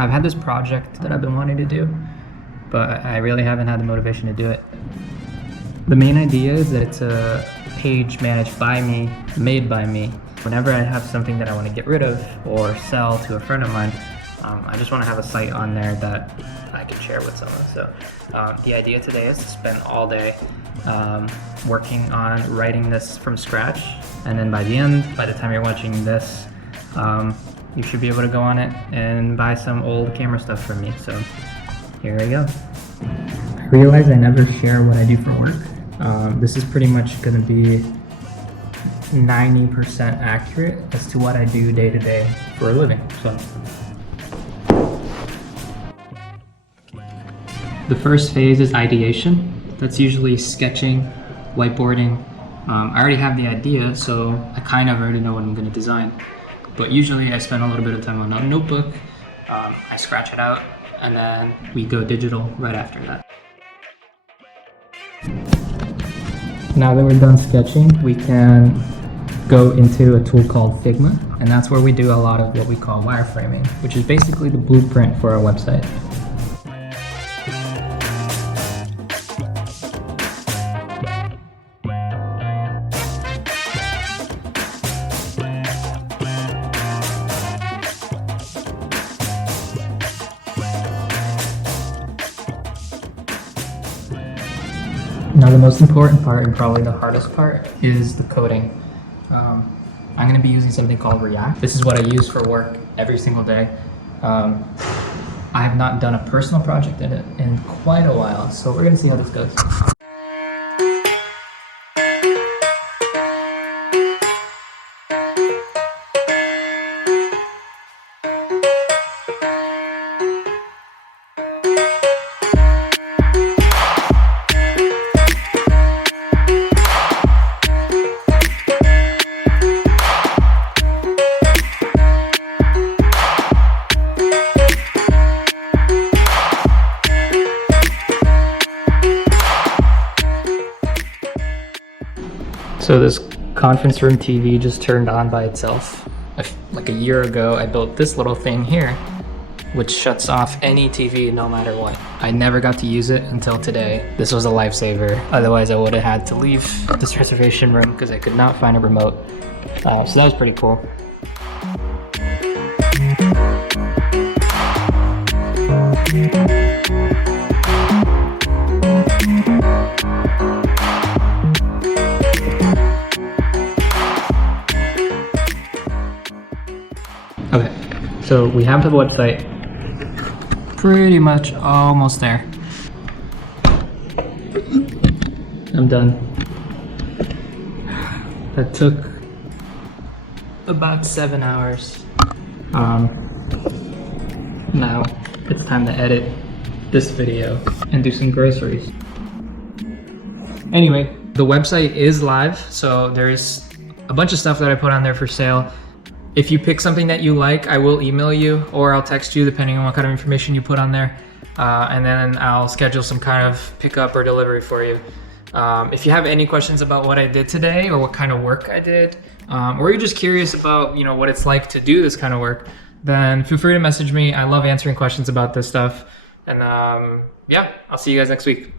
I've had this project that I've been wanting to do, but I really haven't had the motivation to do it. The main idea is that it's a page managed by me, made by me. Whenever I have something that I want to get rid of or sell to a friend of mine, I just want to have a site on there that I can share with someone. So the idea today is to spend all day working on writing this from scratch, and then by the end, by the time you're watching this, you should be able to go on it and buy some old camera stuff from me. So here we go. I realize I never share what I do for work. This is pretty much going to be 90% accurate as to what I do day to day for a living. So the first phase is ideation. That's usually sketching, whiteboarding. I already have the idea, so I kind of already know what I'm going to design. But usually I spend a little bit of time on a notebook, I scratch it out, and then we go digital right after that. Now that we're done sketching, we can go into a tool called Figma, and that's where we do a lot of what we call wireframing, which is basically the blueprint for our website. Now the most important part, and probably the hardest part, is the coding. I'm going to be using something called React. This is what I use for work every single day. I have not done a personal project in it in quite a while, so we're going to see how this goes. So this conference room TV just turned on by itself. Like a year ago, I built this little thing here, which shuts off any TV no matter what. I never got to use it until today. This was a lifesaver. Otherwise, I would have had to leave this reservation room because I could not find a remote. So that was pretty cool. Okay, so we have the website pretty much almost there. I'm done. That took about 7 hours. Now it's time to edit this video and do some groceries. Anyway, the website is live, so there's a bunch of stuff that I put on there for sale. If you pick something that you like, I will email you or I'll text you depending on what kind of information you put on there. And then I'll schedule some kind of pickup or delivery for you. If you have any questions about what I did today or what kind of work I did, or you're just curious about, you know, what it's like to do this kind of work, then feel free to message me. I love answering questions about this stuff. And yeah, I'll see you guys next week.